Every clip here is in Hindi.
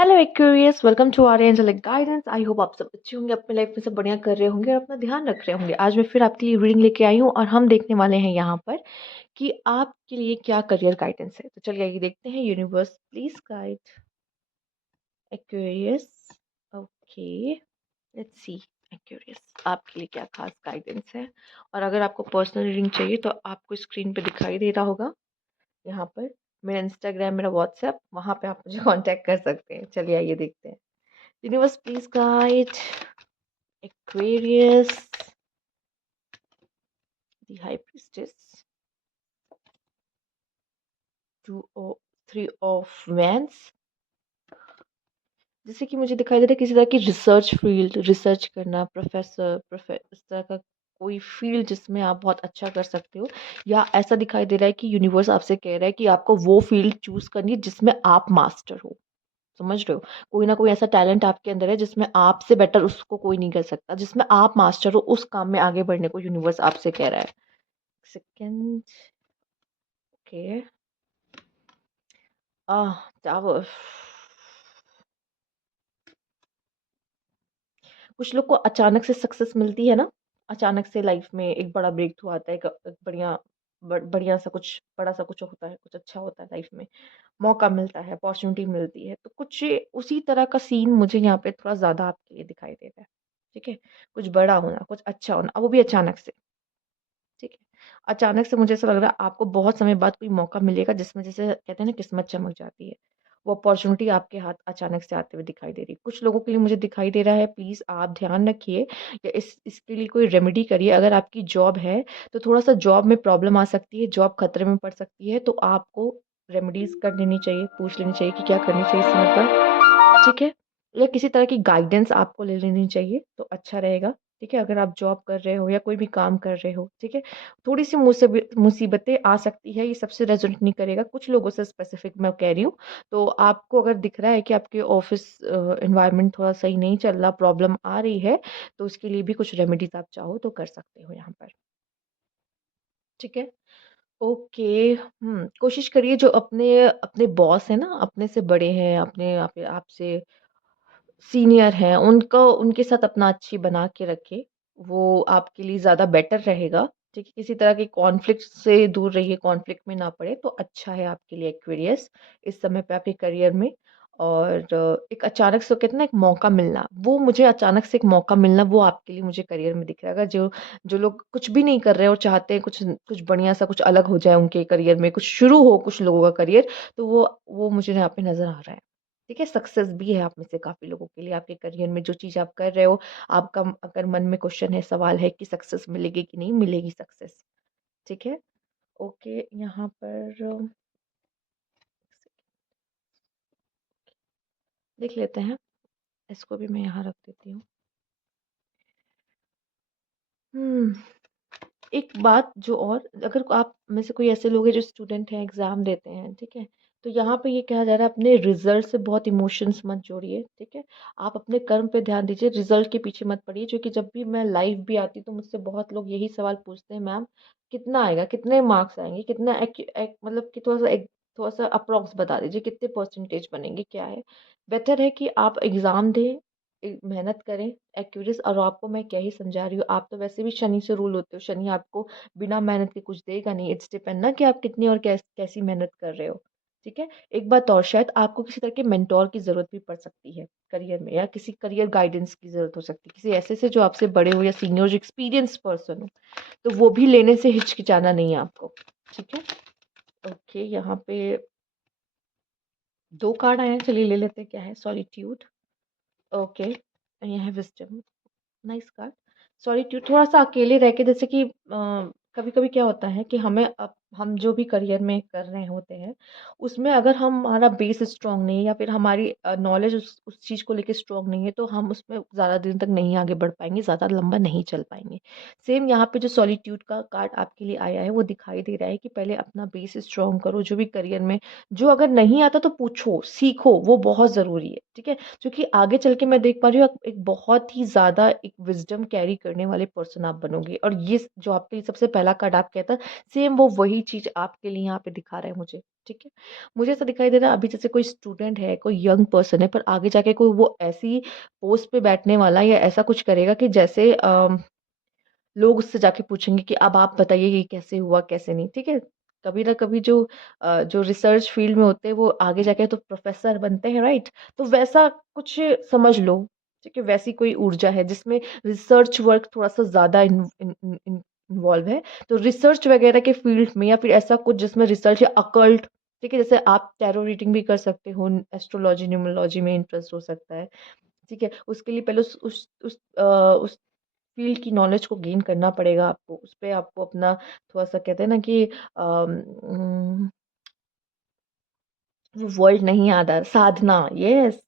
Hello Aquarius, welcome to our angelic guidance. I hope आप सब अच्छे होंगे, अपने लाइफ में सब बढ़िया कर रहे होंगे और अपना ध्यान रख रहे होंगे। आज मैं फिर आपके लिए रीडिंग लेके आई हूँ और हम देखने वाले हैं यहाँ पर कि आपके लिए क्या करियर गाइडेंस है। तो चलिए आइए देखते हैं। Universe please guide Aquarius. Okay, let's see Aquarius आपके लिए क्या खास गाइडेंस है। और अगर आपको पर्सनल रीडिंग चाहिए तो आपको स्क्रीन पे दिखाई दे रहा होगा यहाँ पर मेरा इंस्टाग्राम, मेरा व्हाट्सएप, वहाँ पे आप मुझे कांटेक्ट कर सकते हैं। चलिए आइए देखते हैं। Universe, please guide Aquarius, the High Priestess, Three of Wands। जैसे कि मुझे दिखाई दे रहा है किसी तरह की रिसर्च फील्ड, रिसर्च करना, इस तरह का कोई फील्ड जिसमें आप बहुत अच्छा कर सकते हो। या ऐसा दिखाई दे रहा है कि यूनिवर्स आपसे कह रहा है कि आपको वो फील्ड चूज करनी है जिसमें आप मास्टर हो। समझ रहे हो? कोई ना कोई ऐसा टैलेंट आपके अंदर है जिसमें आपसे बेटर उसको कोई नहीं कर सकता, जिसमें आप मास्टर हो, उस काम में आगे बढ़ने को यूनिवर्स आपसे कह रहा है। Second, okay. टावर। कुछ लोग को अचानक से सक्सेस मिलती है ना। अचानक से लाइफ में एक बड़ा ब्रेक थ्रू आता है, एक बढ़िया बढ़िया सा कुछ, बड़ा सा कुछ होता है, कुछ अच्छा होता है लाइफ में। मौका मिलता है, अपॉर्चुनिटी मिलती है। तो कुछ उसी तरह का सीन मुझे यहाँ पे थोड़ा ज्यादा आपके लिए दिखाई दे रहा है। ठीक है, कुछ बड़ा होना, कुछ अच्छा होना, अब वो भी अचानक से। ठीक है, अचानक से मुझे ऐसा लग रहा है आपको बहुत समय बाद कोई मौका मिलेगा जिसमें, जैसे कहते हैं ना, किस्मत चमक जाती है। वो अपॉर्चुनिटी आपके हाथ अचानक से आते हुए दिखाई दे रही है। कुछ लोगों के लिए मुझे दिखाई दे रहा है, प्लीज आप ध्यान रखिए या इसके लिए कोई रेमेडी करिए। अगर आपकी जॉब है तो थोड़ा सा जॉब में प्रॉब्लम आ सकती है, जॉब खतरे में पड़ सकती है, तो आपको रेमेडीज कर लेनी चाहिए, पूछ लेनी चाहिए कि क्या करनी चाहिए इस समय पर। ठीक है, या किसी तरह की गाइडेंस आपको ले लेनी चाहिए तो अच्छा रहेगा। ठीक है, अगर आप जॉब कर रहे हो या कोई भी काम कर रहे हो। ठीक है, थोड़ी सी मुसीबतें आ सकती है, ये सबसे रेजोनेट नहीं करेगा, कुछ लोगों से स्पेसिफिक मैं कह रही हूँ। तो आपको अगर दिख रहा है कि आपके ऑफिस एनवायरनमेंट थोड़ा सही नहीं चल रहा, प्रॉब्लम आ रही है, तो उसके लिए भी कुछ रेमेडीज आप चाहो तो कर सकते हो यहाँ पर। ठीक है, ओके। कोशिश करिए जो अपने अपने बॉस है ना, अपने से बड़े हैं, अपने आपसे सीनियर हैं, उनको उनके साथ अपना अच्छी बना के रखे। वो आपके लिए ज़्यादा बेटर रहेगा। ठीक है, किसी तरह के कॉन्फ्लिक्ट से दूर रहिए, कॉन्फ्लिक्ट में ना पड़े तो अच्छा है आपके लिए एक्वेरियस इस समय पे आपके करियर में। और एक अचानक से कहते हैं ना, एक मौका मिलना, वो मुझे अचानक से एक मौका मिलना, वो आपके लिए मुझे करियर में दिख रहा है। अगर जो जो लोग कुछ भी नहीं कर रहे और चाहते हैं कुछ कुछ बढ़िया सा कुछ अलग हो जाए उनके करियर में, कुछ शुरू हो कुछ लोगों का करियर, तो वो मुझे यहाँ पे नजर आ रहा है। ठीक है, सक्सेस भी है आप में से काफ़ी लोगों के लिए आपके करियर में जो चीज़ आप कर रहे हो। आपका अगर मन में क्वेश्चन है, सवाल है कि सक्सेस मिलेगी कि नहीं मिलेगी सक्सेस। ठीक है, ओके। यहाँ पर देख लेते हैं, इसको भी मैं यहाँ रख देती हूँ। हम्म एक बात जो, और अगर आप में से कोई ऐसे लोग हैं जो स्टूडेंट हैं, एग्जाम देते हैं, ठीक है, तो यहाँ पे ये कहा जा रहा है अपने रिजल्ट से बहुत इमोशंस मत जोड़िए। ठीक है, आप अपने कर्म पे ध्यान दीजिए, रिजल्ट के पीछे मत पड़िए। क्योंकि जब भी मैं लाइव भी आती तो मुझसे बहुत लोग यही सवाल पूछते हैं, मैम कितना आएगा, कितने मार्क्स आएंगे, कितना मतलब कि थोड़ा सा अप्रोक्स बता दीजिए, कितने परसेंटेज बनेंगे, क्या है। बेटर है कि आप एग्जाम दें, मेहनत करें एक्यूरेस। और आपको मैं क्या ही समझा रही हूँ, आप तो वैसे भी शनि से रूल होते हो, शनि आपको बिना मेहनत के कुछ देगा नहीं। इट्स डिपेंड ना कि आप कितनी और कैसी मेहनत कर रहे हो। ठीक है, एक बात और, शायद आपको किसी तरह के मेंटोर की जरूरत भी पड़ सकती है करियर में, या किसी करियर गाइडेंस की जरूरत हो सकती है, किसी ऐसे से जो आपसे बड़े हो या सीनियर, जो एक्सपीरियंस पर्सन हो, तो वो भी लेने से हिचकिचाना नहीं है आपको। ठीक है, ओके। यहाँ पे दो कार्ड आए हैं, चलिए ले लेते हैं क्या है। Solitude, okay. ये है विजडम, नाइस कार्ड। सॉलिट्यूड, थोड़ा सा अकेले रह के, जैसे कि कभी कभी क्या होता है कि हम जो भी करियर में कर रहे होते हैं, उसमें अगर हमारा बेस स्ट्रांग नहीं है या फिर हमारी नॉलेज उस चीज़ को लेके स्ट्रांग नहीं है, तो हम उसमें ज़्यादा दिन तक नहीं आगे बढ़ पाएंगे, ज़्यादा लंबा नहीं चल पाएंगे। सेम यहाँ पे जो सॉलिट्यूड का कार्ड आपके लिए आया है, वो दिखाई दे रहा है कि पहले अपना बेस स्ट्रांग करो जो भी करियर में। जो अगर नहीं आता तो पूछो, सीखो, वो बहुत ज़रूरी है। ठीक है, क्योंकि आगे चल के मैं देख पा रही हूँ आप एक बहुत ही ज्यादा एक विजडम कैरी करने वाले पर्सन आप बनोगे। और ये जो आपके लिए सबसे पहला कार्ड आप कहता है, सेम वो वही चीज आपके लिए यहाँ पे दिखा रहा है मुझे। ठीक है? मुझे ऐसा दिखाई दे रहा है अभी जैसे कोई स्टूडेंट है, कोई यंग पर्सन है पर आगे जाके कोई वो ऐसी पोस्ट पे बैठने वाला है या ऐसा कुछ करेगा कि जैसे लोग उससे जाके पूछेंगे कि अब आप बताइए ये कैसे हुआ, कैसे नहीं, ठीक है? कभी ना कभी जो रिसर्च फील्ड में होते हैं वो आगे जाके तो प्रोफेसर बनते हैं, राइट? तो वैसा कुछ समझ लो, ठीक है? वैसी कोई ऊर्जा है जिसमें रिसर्च वर्क थोड़ा-सा ज़्यादा इन्वॉल्व है। तो रिसर्च वगैरह के फील्ड में या फिर ऐसा कुछ जिसमें रिसर्च या अकल्ट, ठीक है? जैसे आप टैरो रीडिंग भी कर सकते हो, एस्ट्रोलॉजी, न्यूमरोलॉजी में इंटरेस्ट हो सकता है, ठीक है? उसके लिए पहले उस फ़ील्ड की नॉलेज को गेन करना पड़ेगा आपको। उसपे आपको अपना थोड़ा-सा कहते हैं ना कि वो वर्ड नहीं याद आ रहा, साधना, यस।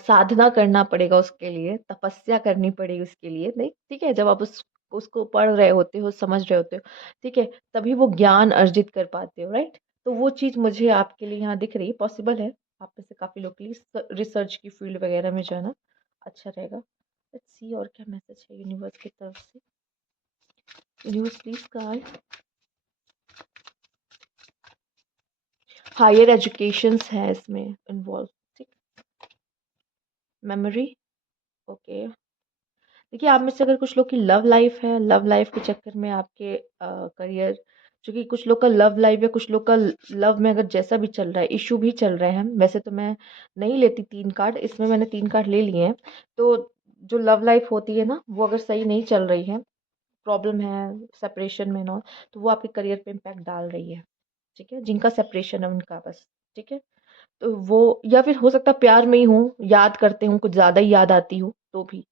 साधना करना पड़ेगा उसके लिए, तपस्या करनी पड़ेगी उसके लिए, नहीं, ठीक है? जब आप उसको पढ़ रहे होते हो, समझ रहे होते हो, ठीक है? तभी वो ज्ञान अर्जित कर पाते हो, राइट? तो वो चीज़ मुझे आपके लिए यहाँ दिख रही है, पॉसिबल है। आप में से काफ़ी लोग के लिए रिसर्च की फ़ील्ड वगैरह में जाना अच्छा रहेगा। लेट्स सी और क्या मैसेज है यूनिवर्स की तरफ से। Universe please guide. Higher educations है इसमें इन्वॉल्व, ठीक? Memory, okay. देखिए, आप में से अगर कुछ लोग की लव लाइफ है, लव लाइफ के चक्कर में आपके करियर, क्योंकि कुछ लोग का लव लाइफ या कुछ लोग का लव में अगर जैसा भी चल रहा है, इशू भी चल रहे हैं, वैसे तो मैं नहीं लेती 3 कार्ड, इसमें मैंने 3 कार्ड ले लिए हैं। तो जो लव लाइफ होती है ना, वो अगर सही नहीं चल रही है, प्रॉब्लम है, सेपरेशन में ना, तो वो आपके करियर पे इम्पैक्ट डाल रही है, ठीक है? जिनका सेपरेशन है उनका बस, ठीक है? तो वो, या फिर हो सकता है प्यार में ही हूँ, याद करते हूँ, कुछ ज़्यादा ही याद आती हो, तो भी।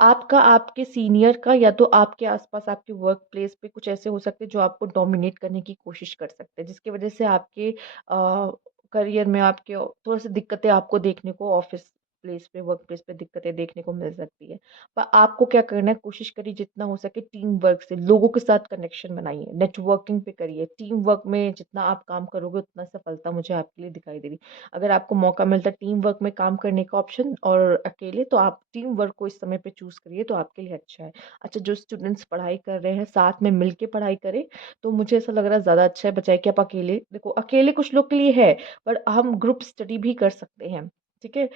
आपका आपके सीनियर का या तो आपके आसपास आपके वर्क प्लेस पे कुछ ऐसे हो सकते हैं जो आपको डोमिनेट करने की कोशिश कर सकते हैं, जिसकी वजह से आपके करियर में आपके थोड़ा सी दिक्कतें आपको देखने को ऑफिस प्लेस पे, वर्क प्लेस पे दिक्कतें देखने को मिल सकती है। पर आपको क्या करना है, कोशिश करिए जितना हो सके टीम वर्क से, लोगों के साथ कनेक्शन बनाइए, नेटवर्किंग पे करिए। टीम वर्क में जितना आप काम करोगे उतना सफलता मुझे आपके लिए दिखाई दे रही। अगर आपको मौका मिलता है टीम वर्क में काम करने का ऑप्शन और अकेले, तो आप टीम वर्क को इस समय पे चूज़ करिए तो आपके लिए अच्छा है। अच्छा, जो स्टूडेंट्स पढ़ाई कर रहे हैं साथ में मिलके पढ़ाई करें, तो मुझे ऐसा लग रहा है ज़्यादा अच्छा है बजाए कि आप अकेले, देखो अकेले कुछ लोग के लिए है, पर हम ग्रुप स्टडी भी कर सकते हैं, ठीक है?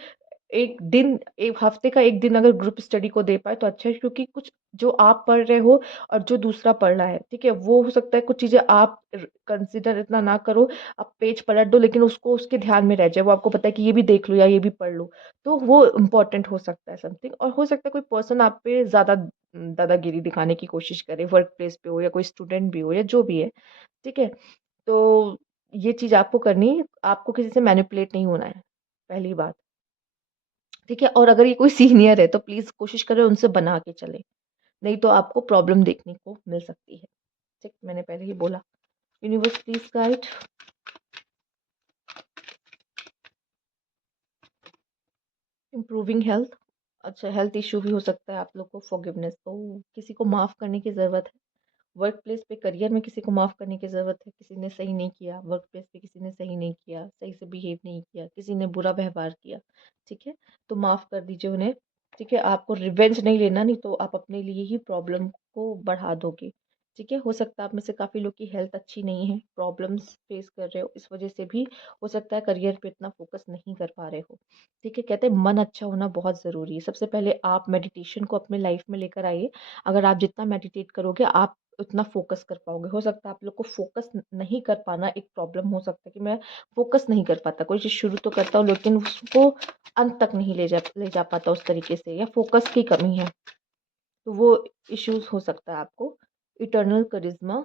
एक दिन, 1 हफ्ते का 1 दिन अगर ग्रुप स्टडी को दे पाएँ तो अच्छा है, क्योंकि कुछ जो आप पढ़ रहे हो और जो दूसरा पढ़ रहा है, ठीक है? वो हो सकता है कुछ चीज़ें आप कंसिडर इतना ना करो, आप पेज पलट दो लेकिन उसको उसके ध्यान में रह जाए, वो आपको पता है कि ये भी देख लो या ये भी पढ़ लो, तो वो इम्पोर्टेंट हो सकता है समथिंग। और हो सकता है कोई पर्सन आप पे ज़्यादा दादागिरी दिखाने की कोशिश करे, वर्क प्लेस पे हो या कोई स्टूडेंट भी हो या जो भी है, ठीक है? तो ये चीज़ आपको करनी है, आपको किसी से मैनिपुलेट नहीं होना है, पहली बात। ठीक है? और अगर ये कोई सीनियर है तो प्लीज़ कोशिश करें उनसे बना के चलें, नहीं तो आपको प्रॉब्लम देखने को मिल सकती है। ठीक, मैंने पहले ही बोला। Universe please guide. Improving health, अच्छा हेल्थ इश्यू भी हो सकता है आप लोग को, फॉरगिवनेस, तो किसी को माफ़ करने की ज़रूरत है। वर्क प्लेस पे, करियर में किसी को माफ़ करने की ज़रूरत है, किसी ने सही नहीं किया, वर्क प्लेस पे किसी ने सही नहीं किया, सही से बिहेव नहीं किया, किसी ने बुरा व्यवहार किया, ठीक है? तो माफ़ कर दीजिए उन्हें, ठीक है? आपको रिवेंज नहीं लेना, नहीं तो आप अपने लिए ही प्रॉब्लम को बढ़ा दोगे, ठीक है? हो सकता है आप में से काफ़ी लोग की हेल्थ अच्छी नहीं है, प्रॉब्लम्स फेस कर रहे हो, इस वजह से भी हो सकता है करियर पे इतना फोकस नहीं कर पा रहे हो, ठीक है? कहते हैं मन अच्छा होना बहुत ज़रूरी है। सबसे पहले आप मेडिटेशन को अपने लाइफ में लेकर आइए। अगर आप जितना मेडिटेट करोगे, आप उतना फ़ोकस कर पाओगे। हो सकता है आप लोग को फ़ोकस नहीं कर पाना एक प्रॉब्लम हो सकता है कि मैं फ़ोकस नहीं कर पाता। कोई चीज़ शुरू तो करता हूँ लेकिन उसको अंत तक नहीं ले जा पाता उस तरीके से, या फ़ोकस की कमी है। तो वो इश्यूज़ हो सकता है आपको। इटर्नल करिश्मा,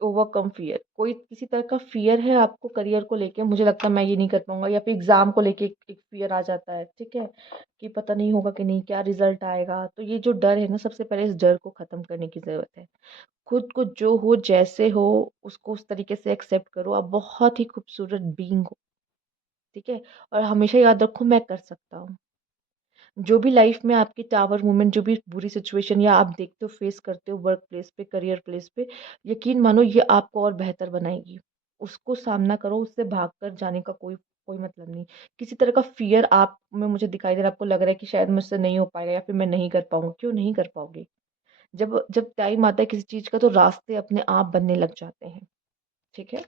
ओवरकम फ़ियर। कोई किसी तरह का फ़ियर है आपको करियर को लेके, मुझे लगता है मैं ये नहीं कर पाऊँगा, या फिर एग्ज़ाम को लेके एक फ़ियर आ जाता है, ठीक है? कि पता नहीं होगा कि नहीं, क्या रिज़ल्ट आएगा? तो ये जो डर है ना, सबसे पहले इस डर को ख़त्म करने की ज़रूरत है। खुद को जो हो, जैसे हो, उसको उस तरीके से एक्सेप्ट करो। आप बहुत ही खूबसूरत बीइंग हो, ठीक है? और हमेशा याद रखो मैं कर सकता हूँ। जो भी लाइफ में आपकी टावर मोमेंट, जो भी बुरी सिचुएशन या आप देखते हो, फेस करते हो वर्क प्लेस पे, करियर प्लेस पे, यकीन मानो ये आपको और बेहतर बनाएगी। उसको सामना करो, उससे भागकर जाने का कोई कोई मतलब नहीं। किसी तरह का फ़ियर आप में मुझे दिखाई दे रहा है, आपको लग रहा है कि शायद मुझसे नहीं हो पाएगा या फिर मैं नहीं कर पाऊँगा। क्यों नहीं कर पाओगे? जब जब टाइम आता है किसी चीज़ का तो रास्ते अपने आप बनने लग जाते हैं, ठीक है?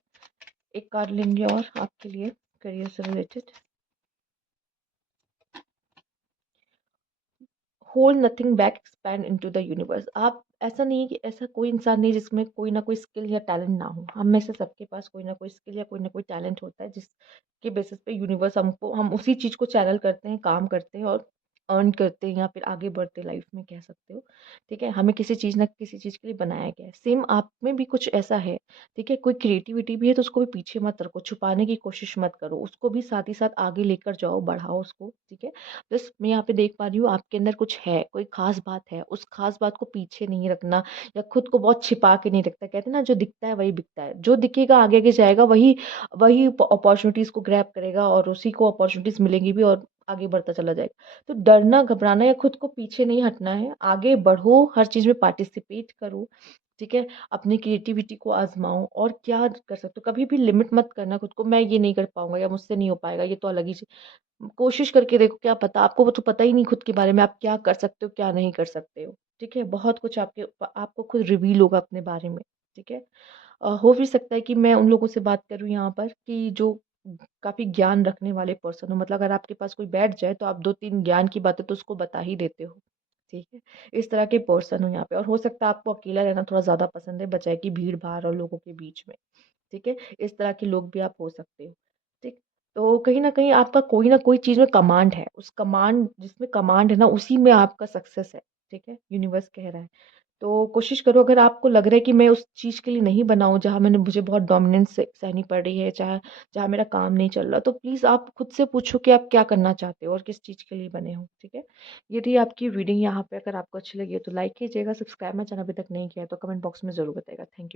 एक कार्ड लेंगे और आपके लिए करियर से related. Hold nothing back, expand into the universe. आप ऐसा नहीं है कि ऐसा कोई इंसान नहीं जिसमें कोई ना कोई स्किल या टैलेंट ना हो। हम में से सबके पास कोई ना कोई स्किल या कोई ना कोई टैलेंट होता है जिसके बेसिस पे यूनिवर्स हमको हम उसी चीज़ को चैनल करते हैं, काम करते हैं और अर्न करते हैं या फिर आगे बढ़ते लाइफ में कह सकते हो। ठीक है? हमें किसी चीज़ ना किसी चीज़ के लिए बनाया गया है। सेम आप में भी कुछ ऐसा है, ठीक है? कोई क्रिएटिविटी भी है तो उसको भी पीछे मत रखो, छुपाने की कोशिश मत करो। उसको भी साथ ही साथ आगे लेकर जाओ, बढ़ाओ उसको, ठीक है? बस मैं यहाँ पे देख पा रही हूँ आपके अंदर कुछ है, कोई ख़ास बात है, उस ख़ास बात को पीछे नहीं रखना या खुद को बहुत छिपा के नहीं रखना। कहते हैं ना जो दिखता है वही बिकता है, जो दिखेगा आगे-आगे जाएगा वही वही अपॉर्च्युनिटीज़ को ग्रैब करेगा और उसी को अपॉर्च्युनिटीज़ मिलेंगी भी और आगे बढ़ता चला जाएगा। तो डरना, घबराना या खुद को पीछे नहीं हटना है, आगे बढ़ो, हर चीज़ में पार्टिसिपेट करो, ठीक है? अपनी क्रिएटिविटी को आज़माओ और क्या कर सकते हो, कभी भी लिमिट मत करना खुद को, मैं ये नहीं कर पाऊँगा या मुझसे नहीं हो पाएगा, ये तो अलग ही कोशिश करके देखो, क्या पता आपको वो तो पता ही नहीं खुद के बारे में आप क्या कर सकते हो, क्या नहीं कर सकते हो, ठीक है? बहुत कुछ आपको खुद रिवील होगा अपने बारे में, ठीक है? हो भी सकता है कि मैं उन लोगों से बात करूँ यहाँ पर कि जो काफ़ी ज्ञान रखने वाले पर्सन हो, मतलब अगर आपके पास कोई बैठ जाए तो आप 2-3 ज्ञान की बातें तो उसको बता ही देते हो, ठीक है? इस तरह के पर्सन हो यहाँ पे और हो सकता है आपको अकेला रहना थोड़ा ज़्यादा पसंद है बजाए कि भीड़-भाड़ और लोगों के बीच में। ठीक है? इस तरह के लोग भी आप हो सकते हो, ठीक? तो कहीं न कहीं आपका कोई न कोई चीज़ में कमांड है, उस कमांड जिसमें कमांड है ना, उसी में आपका सक्सेस है, ठीक है? यूनिवर्स कह रहा है। तो कोशिश करो अगर आपको लग रहा है कि मैं उस चीज़ के लिए नहीं बना हूँ, जहाँ मैंने मुझे बहुत डोमिनेंस से सहनी पड़ रही है, जहाँ मेरा काम नहीं चल रहा, तो प्लीज़ आप खुद से पूछो कि आप क्या करना चाहते हो और किस चीज़ के लिए बने हो, ठीक है? ये थी आपकी रीडिंग यहाँ पे, अगर आपको अच्छी लगी हो तो लाइक कीजिएगा, सब्सक्राइब मेरा चैनल अभी तक नहीं किया है तो कमेंट बॉक्स में ज़रूर बताइएगा। Thank you.